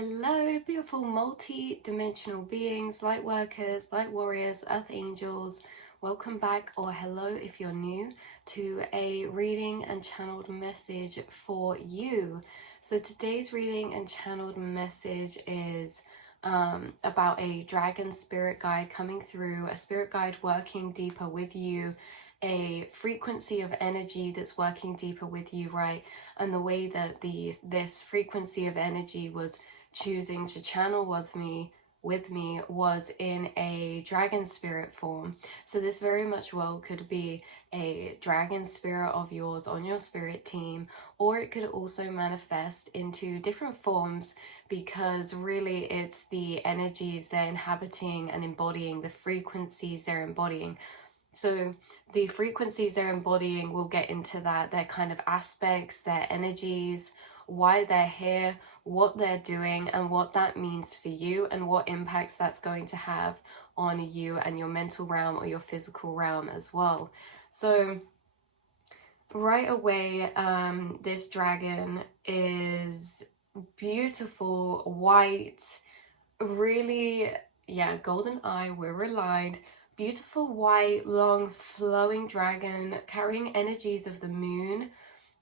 Hello, beautiful multi-dimensional beings, light workers, light warriors, earth angels. Welcome back, or hello if you're new, to a reading and channeled message for you. So today's reading and channeled message is about a dragon spirit guide coming through, a spirit guide working deeper with you, a frequency of energy that's working deeper with you, right? And the way that this frequency of energy was choosing to channel with me was in a dragon spirit form. So this very much well could be a dragon spirit of yours on your spirit team, or it could also manifest into different forms, because really it's the energies they're inhabiting and embodying, the frequencies they're embodying. So the frequencies they're embodying, we'll get into that, their kind of aspects, their energies, why they're here, what they're doing, and what that means for you, and what impacts that's going to have on you and your mental realm or your physical realm as well. So right away, this dragon is beautiful, white, really, yeah, golden eye, we're aligned. Beautiful white, long, flowing dragon carrying energies of the moon.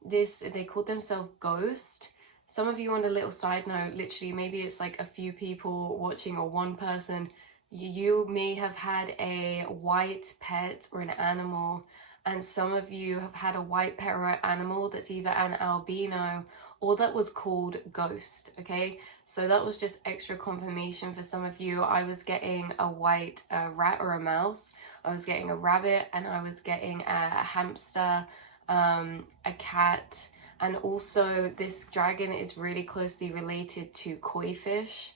They call themselves Ghost. Some of you, on a little side note, literally maybe it's like a few people watching or one person, you may have had a white pet or an animal, and some of you have had a white pet or animal that's either an albino or that was called Ghost. Okay, so that was just extra confirmation for some of you. I was getting a white rat or a mouse, I was getting a rabbit, and I was getting a hamster, a cat, and also this dragon is really closely related to koi fish.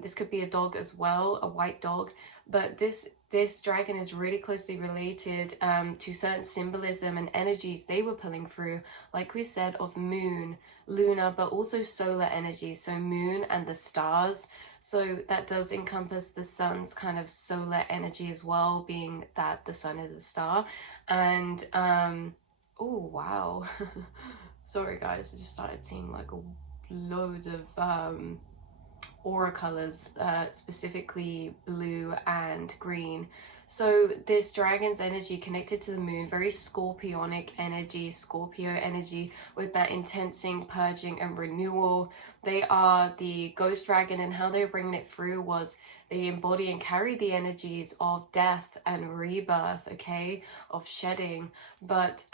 This could be a dog as well, a white dog, but this dragon is really closely related to certain symbolism and energies they were pulling through, like we said, of moon, lunar, but also solar energy, so moon and the stars. So that does encompass the sun's kind of solar energy as well, being that the sun is a star. And oh wow. Sorry guys, I just started seeing like loads of aura colors, specifically blue and green. So this dragon's energy connected to the moon, very scorpionic energy, Scorpio energy, with that intensing, purging and renewal. They are the ghost dragon, and how they were bringing it through was they embody and carry the energies of death and rebirth, okay, of shedding, but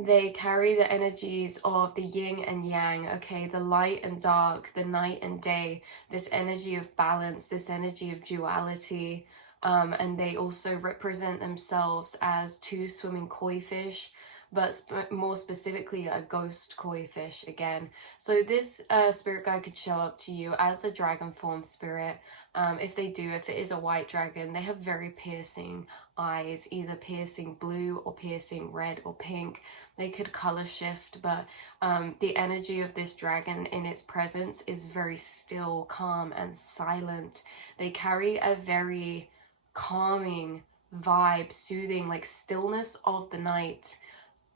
they carry the energies of the yin and yang, okay, the light and dark, the night and day, this energy of balance, this energy of duality. And they also represent themselves as two swimming koi fish, but more specifically a ghost koi fish again. So this spirit guide could show up to you as a dragon form spirit. If it is a white dragon, they have very piercing eyes, either piercing blue or piercing red or pink. They could color shift, but the energy of this dragon in its presence is very still, calm and silent. They carry a very calming vibe, soothing, like stillness of the night.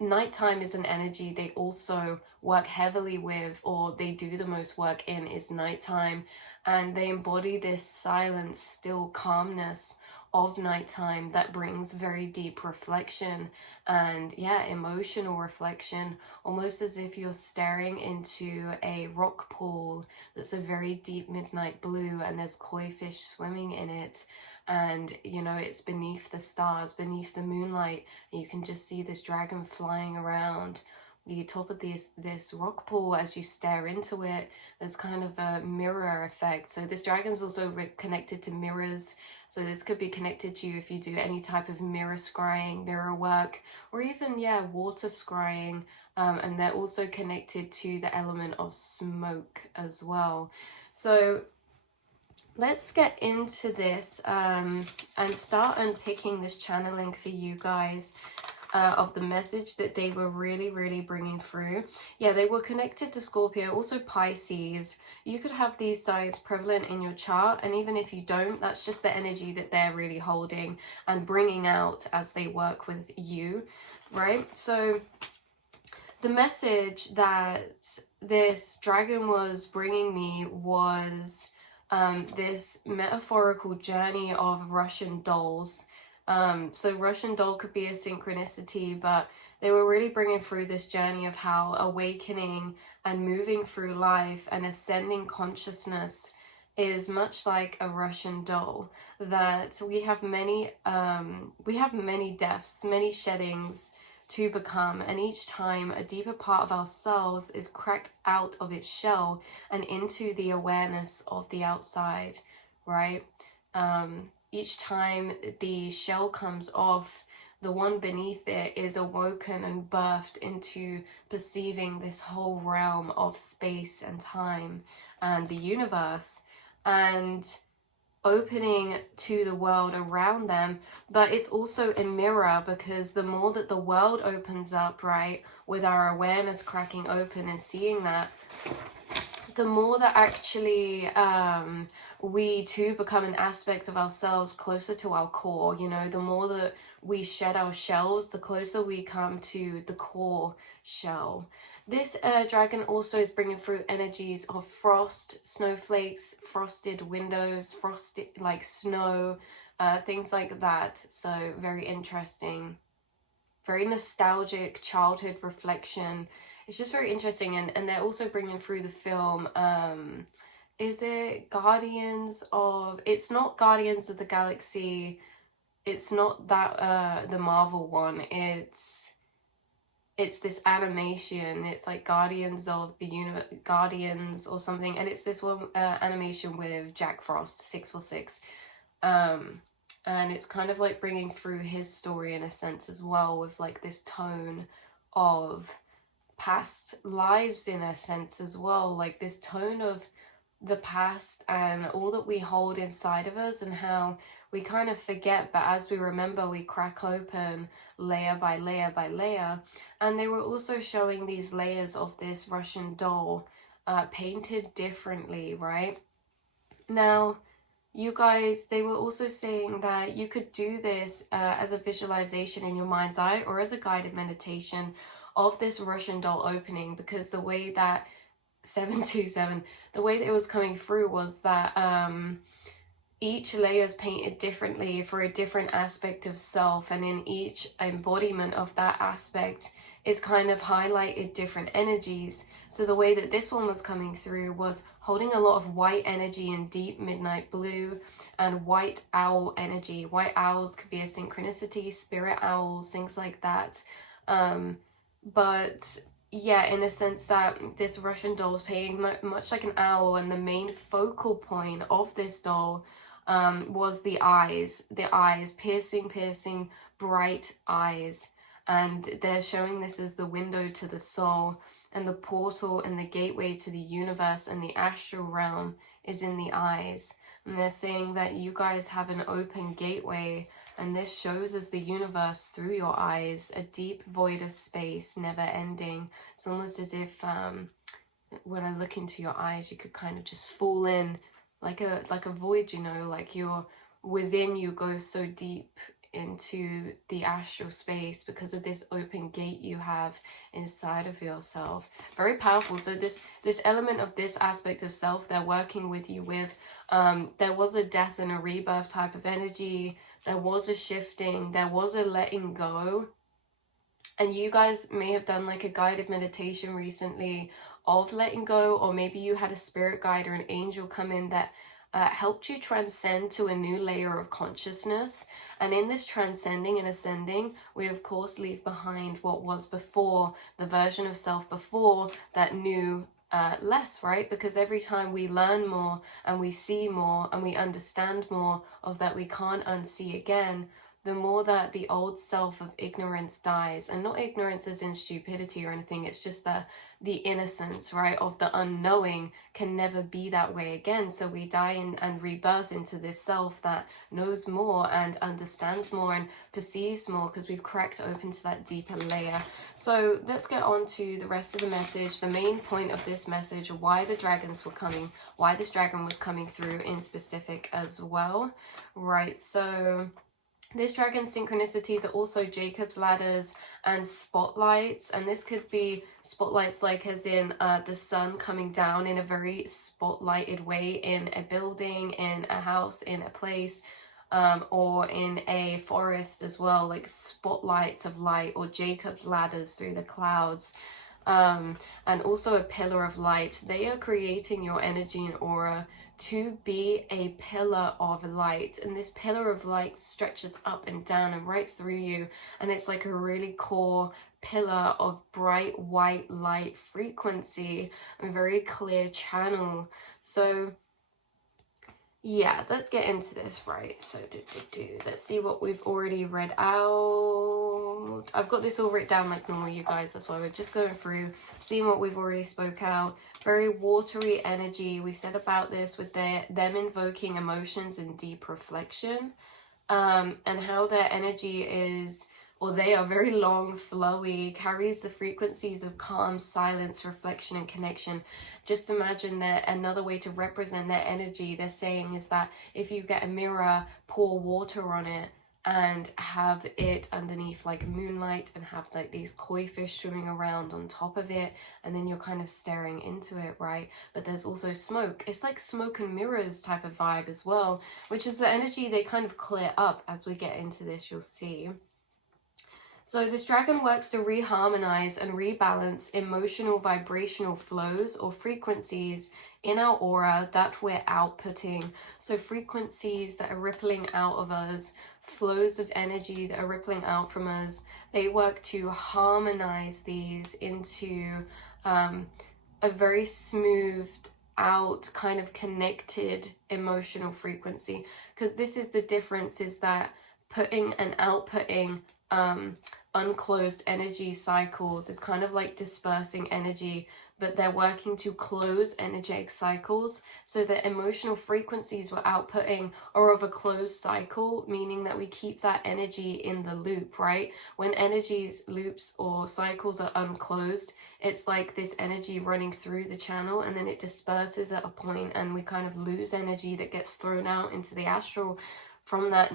Nighttime is an energy they also work heavily with, or they do the most work in, is nighttime, and they embody this silent, still calmness of nighttime that brings very deep reflection and, yeah, emotional reflection, almost as if you're staring into a rock pool that's a very deep midnight blue and there's koi fish swimming in it, and you know it's beneath the stars, beneath the moonlight, and you can just see this dragon flying around the top of this rock pool. As you stare into it, there's kind of a mirror effect. So this dragon's also connected to mirrors, so this could be connected to you if you do any type of mirror scrying, mirror work, or even, yeah, water scrying. And they're also connected to the element of smoke as well. So let's get into this and start unpicking this channeling for you guys of the message that they were really bringing through. Yeah, they were connected to Scorpio, also Pisces. You could have these sides prevalent in your chart, and even if you don't, that's just the energy that they're really holding and bringing out as they work with you, right? So the message that this dragon was bringing me was this metaphorical journey of Russian dolls. So Russian doll could be a synchronicity, but they were really bringing through this journey of how awakening and moving through life and ascending consciousness is much like a Russian doll. That we have many deaths, many sheddings to become, and each time a deeper part of ourselves is cracked out of its shell and into the awareness of the outside, right? Each time the shell comes off, the one beneath it is awoken and birthed into perceiving this whole realm of space and time and the universe, and opening to the world around them. But it's also a mirror, because the more that the world opens up, right, with our awareness cracking open and seeing that, the more that actually we too become an aspect of ourselves closer to our core. You know, the more that we shed our shells, the closer we come to the core shell. This dragon also is bringing through energies of frost, snowflakes, frosted windows, frosted like snow, things like that. So very interesting, very nostalgic childhood reflection. It's just very interesting. And they're also bringing through the film, is it Guardians of, it's not Guardians of the Galaxy, it's not that the Marvel one, it's this animation. It's like Guardians of the Universe, Guardians or something, and it's this one animation with Jack Frost, 646, and it's kind of like bringing through his story in a sense as well, with like this tone of past lives in a sense as well, like this tone of the past and all that we hold inside of us, and how we kind of forget, but as we remember, we crack open layer by layer by layer. And they were also showing these layers of this Russian doll painted differently, right? Now, you guys, they were also saying that you could do this as a visualization in your mind's eye or as a guided meditation of this Russian doll opening, because the way that 727, the way that it was coming through was that each layer is painted differently for a different aspect of self, and in each embodiment of that aspect is kind of highlighted different energies. So the way that this one was coming through was holding a lot of white energy and deep midnight blue and white owl energy. White owls could be a synchronicity, spirit owls, things like that. But yeah, in a sense that this Russian doll is painting much like an owl, and the main focal point of this doll was the eyes, piercing, bright eyes. And they're showing this as the window to the soul, and the portal and the gateway to the universe and the astral realm is in the eyes. And they're saying that you guys have an open gateway, and this shows us the universe through your eyes, a deep void of space, never ending. It's almost as if when I look into your eyes, you could kind of just fall in like a void, you know, like you're within, you go so deep into the astral space because of this open gate you have inside of yourself. Very powerful. So this element of this aspect of self they're working with you with, there was a death and a rebirth type of energy, there was a shifting, there was a letting go, and you guys may have done like a guided meditation recently of letting go, or maybe you had a spirit guide or an angel come in that helped you transcend to a new layer of consciousness. And in this transcending and ascending, we of course leave behind what was before, the version of self before that knew less, right? Because every time we learn more and we see more and we understand more of that we can't unsee again, the more that the old self of ignorance dies. And not ignorance as in stupidity or anything, it's just the innocence, right, of the unknowing can never be that way again. So we die and rebirth into this self that knows more and understands more and perceives more, because we've cracked open to that deeper layer. So let's get on to the rest of the message, the main point of this message, why the dragons were coming, why this dragon was coming through in specific as well, right? So This dragon synchronicities are also Jacob's ladders and spotlights, and this could be spotlights like as in the sun coming down in a very spotlighted way in a building, in a house, in a place, or in a forest as well, like spotlights of light, or Jacob's ladders through the clouds. And also a pillar of light. They are creating your energy and aura to be a pillar of light, and this pillar of light stretches up and down and right through you, and it's like a really core pillar of bright white light frequency and very clear channel. So yeah, let's get into this, right? So let's see what we've already read out. I've got this all written down like normal, you guys. That's why we're just going through, seeing what we've already spoke out. Very watery energy. We said about this with them invoking emotions and deep reflection, and how their energy is, or they are very long, flowy, carries the frequencies of calm, silence, reflection, and connection. Just imagine that another way to represent their energy, they're saying, is that if you get a mirror, pour water on it and have it underneath like moonlight, and have like these koi fish swimming around on top of it, and then you're kind of staring into it, right? But there's also smoke. It's like smoke and mirrors type of vibe as well, which is the energy they kind of clear up as we get into this, you'll see. So this dragon works to reharmonize and rebalance emotional vibrational flows or frequencies in our aura that we're outputting. So frequencies that are rippling out of us, flows of energy that are rippling out from us, they work to harmonize these into a very smoothed out, kind of connected emotional frequency. Because this is the difference, is that putting and outputting unclosed energy cycles is kind of like dispersing energy, but they're working to close energetic cycles. So the emotional frequencies we're outputting are of a closed cycle, meaning that we keep that energy in the loop, right? When energies, loops, or cycles are unclosed, it's like this energy running through the channel, and then it disperses at a point, and we kind of lose energy that gets thrown out into the astral from that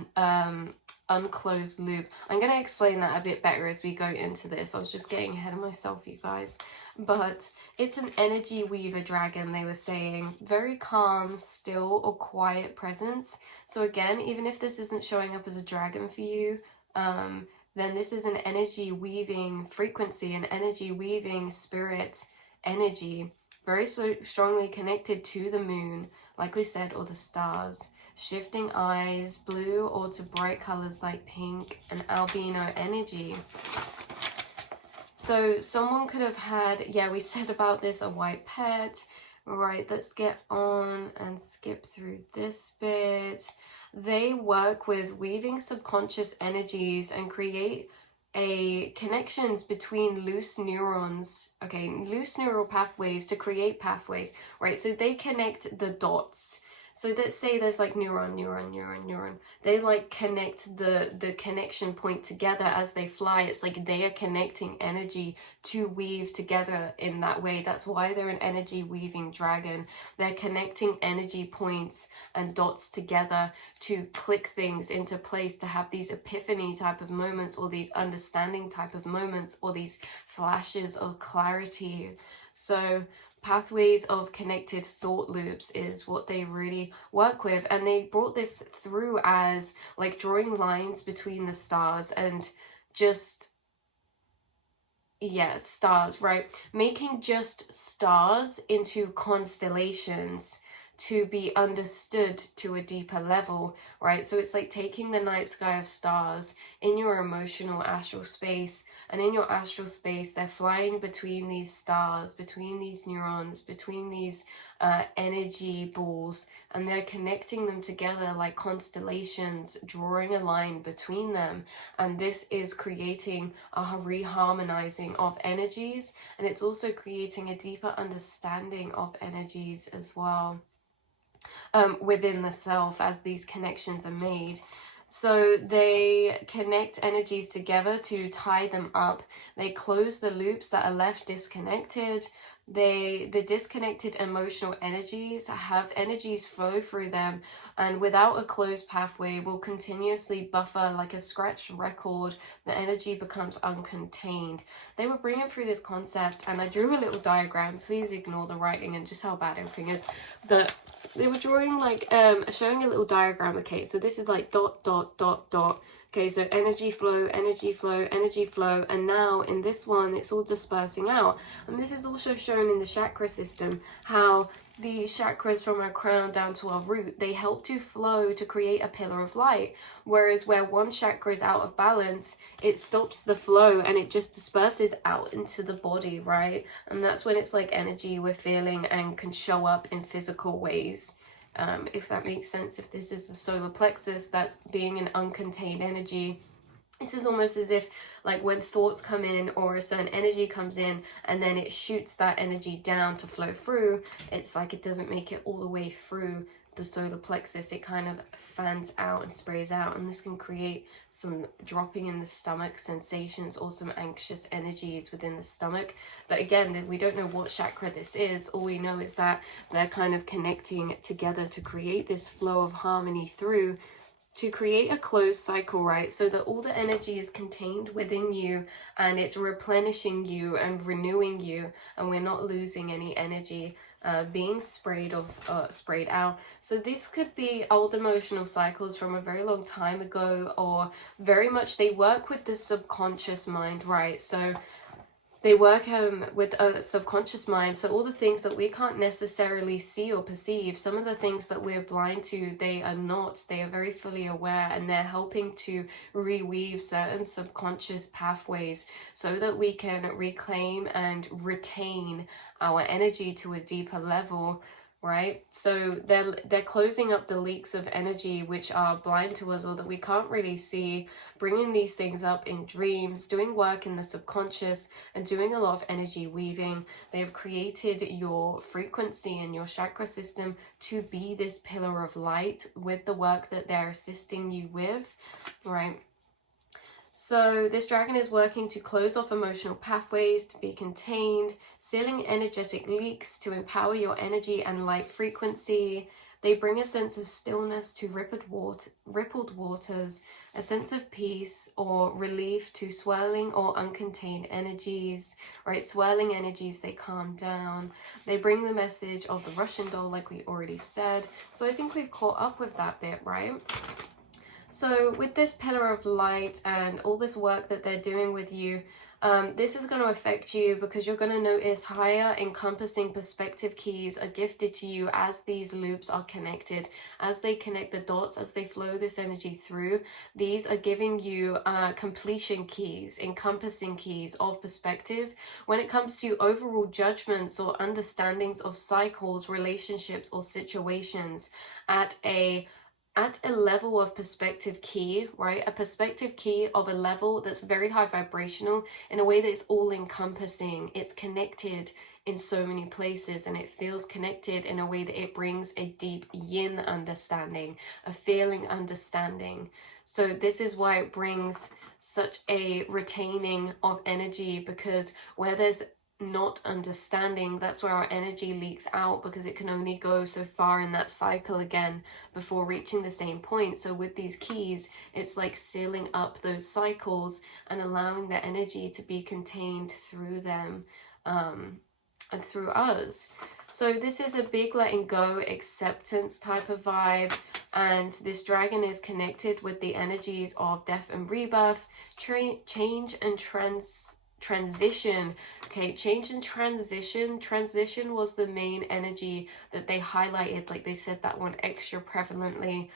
unclosed loop. I'm going to explain that a bit better as we go into this. I was just getting ahead of myself, you guys. But it's an energy weaver dragon, they were saying. Very calm, still, or quiet presence. So again, even if this isn't showing up as a dragon for you, then this is an energy weaving frequency, an energy weaving spirit energy. Very strongly connected to the moon, like we said, or the stars. Shifting eyes, blue or to bright colors like pink, and albino energy. So someone could have had, yeah, we said about this, a white pet. Right, let's get on and skip through this bit. They work with weaving subconscious energies and create connections between loose neurons, okay, loose neural pathways to create pathways, right? So they connect the dots. So let's say there's like neuron. They like connect the connection point together as they fly. It's like they are connecting energy to weave together in that way. That's why they're an energy weaving dragon. They're connecting energy points and dots together to click things into place, to have these epiphany type of moments, or these understanding type of moments, or these flashes of clarity. So pathways of connected thought loops is what they really work with, and they brought this through as like drawing lines between the stars and just, yeah, stars, right? Making just stars into constellations to be understood to a deeper level, right? So it's like taking the night sky of stars in your emotional astral space, and in your astral space, they're flying between these stars, between these neurons, between these energy balls, and they're connecting them together like constellations, drawing a line between them. And this is creating a reharmonizing of energies, and it's also creating a deeper understanding of energies as well, within the self as these connections are made. So they connect energies together to tie them up. They close the loops that are left disconnected. the disconnected emotional energies have energies flow through them, and without a closed pathway will continuously buffer like a scratched record. The energy becomes uncontained. They were bringing through this concept, and I drew a little diagram. Please ignore the writing and just how bad everything is. But they were drawing like showing a little diagram. Okay, so this is like dot dot dot dot. Okay, so energy flow, energy flow, energy flow, and now in this one it's all dispersing out. And this is also shown in the chakra system, how the chakras from our crown down to our root, they help to flow to create a pillar of light. Whereas where one chakra is out of balance, it stops the flow and it just disperses out into the body, right? And that's when it's like energy we're feeling and can show up in physical ways. If that makes sense. If this is the solar plexus, that's being an uncontained energy. This is almost as if like when thoughts come in or a certain energy comes in and then it shoots that energy down to flow through, it's like it doesn't make it all the way through the solar plexus. It kind of fans out and sprays out, and this can create some dropping in the stomach sensations or some anxious energies within the stomach. But again, we don't know what chakra this is. All we know is that they're kind of connecting together to create this flow of harmony through, to create a closed cycle, right? So that all the energy is contained within you and it's replenishing you and renewing you, and we're not losing any energy being sprayed out. So this could be old emotional cycles from a very long time ago, or very much they work with the subconscious mind, right? So they work with a subconscious mind. So all the things that we can't necessarily see or perceive, some of the things that we're blind to, they are very fully aware, and they're helping to reweave certain subconscious pathways so that we can reclaim and retain our energy to a deeper level, right? So they're closing up the leaks of energy which are blind to us or that we can't really see, bringing these things up in dreams, doing work in the subconscious, and doing a lot of energy weaving. They have created your frequency and your chakra system to be this pillar of light with the work that they're assisting you with, right? So this dragon is working to close off emotional pathways, to be contained, sealing energetic leaks to empower your energy and light frequency. They bring a sense of stillness to rippled waters, a sense of peace or relief to swirling or uncontained energies, right? Swirling energies, they calm down. They bring the message of the Russian doll, like we already said. So I think we've caught up with that bit, right? So with this pillar of light and all this work that they're doing with you, this is going to affect you because you're going to notice higher encompassing perspective keys are gifted to you as these loops are connected, as they connect the dots, as they flow this energy through. These are giving you completion keys, encompassing keys of perspective when it comes to overall judgments or understandings of cycles, relationships, or situations at a level of perspective key, right? A perspective key of a level that's very high vibrational in a way that is all encompassing. It's connected in so many places, and it feels connected in a way that it brings a deep yin understanding, a feeling understanding. So this is why it brings such a retaining of energy, because where there's not understanding, that's where our energy leaks out, because it can only go so far in that cycle again before reaching the same point. So with these keys, it's like sealing up those cycles and allowing the energy to be contained through them and through us. So this is a big letting go, acceptance type of vibe, and this dragon is connected with the energies of death and rebirth, change and transition. Okay, change and transition was the main energy that they highlighted, like they said that one extra prevalently.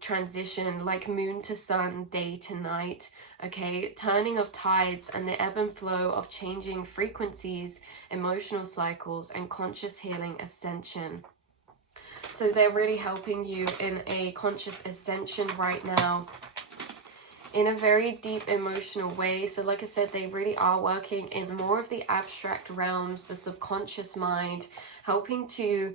Transition, like moon to sun, day to night. Okay, turning of tides and the ebb and flow of changing frequencies, emotional cycles, and conscious healing ascension. So they're really helping you in a conscious ascension right now, in a very deep emotional way. So like I said, they really are working in more of the abstract realms, the subconscious mind, helping to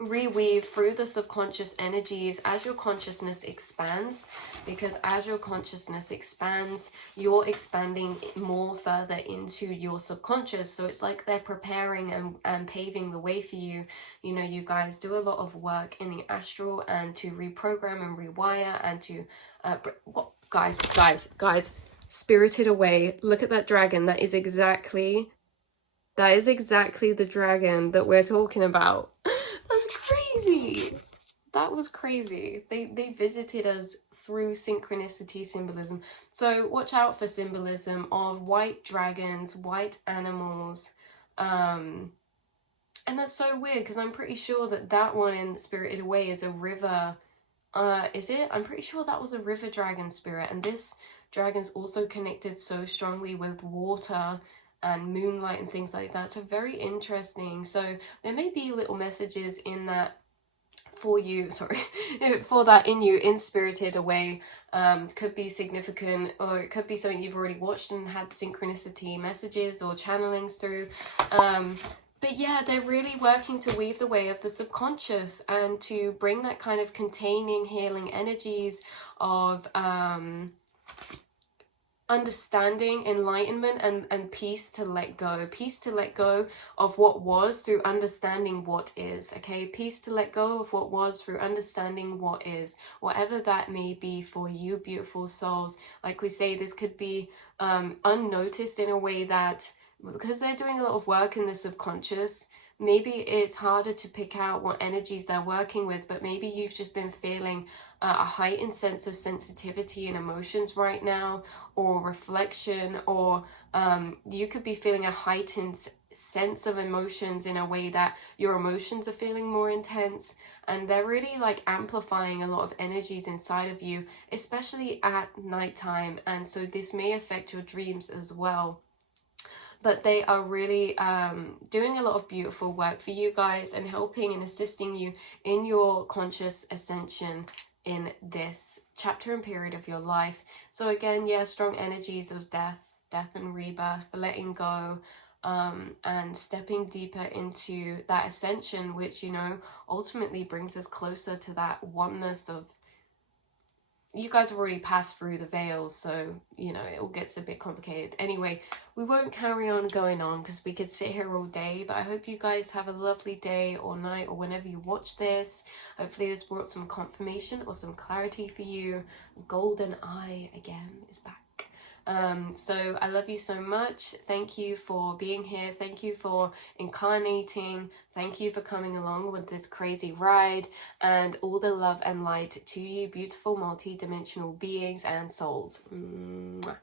reweave through the subconscious energies as your consciousness expands, because as your consciousness expands, you're expanding more further into your subconscious. So it's like they're preparing and paving the way for you. You know, you guys do a lot of work in the astral and to reprogram and rewire and to guys, spirited away. Look at that dragon. That is exactly the dragon that we're talking about. That's crazy. That was crazy. They visited us through synchronicity symbolism. So watch out for symbolism of white dragons, white animals. And that's so weird, because I'm pretty sure that one in Spirited Away is a river. Is it? I'm pretty sure that was a river dragon spirit. And this dragon's also connected so strongly with water and moonlight and things like that. So very interesting. So there may be little messages in that for you, for that in you in Spirited Away. Could be significant, or it could be something you've already watched and had synchronicity messages or channelings through. But yeah, they're really working to weave the way of the subconscious and to bring that kind of containing, healing energies of understanding, enlightenment, and peace to let go. Peace to let go of what was through understanding what is. Okay, peace to let go of what was through understanding what is. Whatever that may be for you, beautiful souls. Like we say, this could be unnoticed in a way that, because they're doing a lot of work in the subconscious, maybe it's harder to pick out what energies they're working with, but maybe you've just been feeling a heightened sense of sensitivity and emotions right now, or reflection, or you could be feeling a heightened sense of emotions in a way that your emotions are feeling more intense, and they're really like amplifying a lot of energies inside of you, especially at nighttime. And so this may affect your dreams as well. But they are really doing a lot of beautiful work for you guys and helping and assisting you in your conscious ascension in this chapter and period of your life. So again, yeah, strong energies of death and rebirth, letting go, and stepping deeper into that ascension, which, you know, ultimately brings us closer to that oneness of, you guys have already passed through the veils, so, you know, it all gets a bit complicated. Anyway, we won't carry on going on because we could sit here all day, but I hope you guys have a lovely day or night or whenever you watch this. Hopefully this brought some confirmation or some clarity for you. Golden Eye again is back. So I love you so much. Thank you for being here. Thank you for incarnating. Thank you for coming along with this crazy ride, and all the love and light to you, beautiful multi-dimensional beings and souls. Mwah.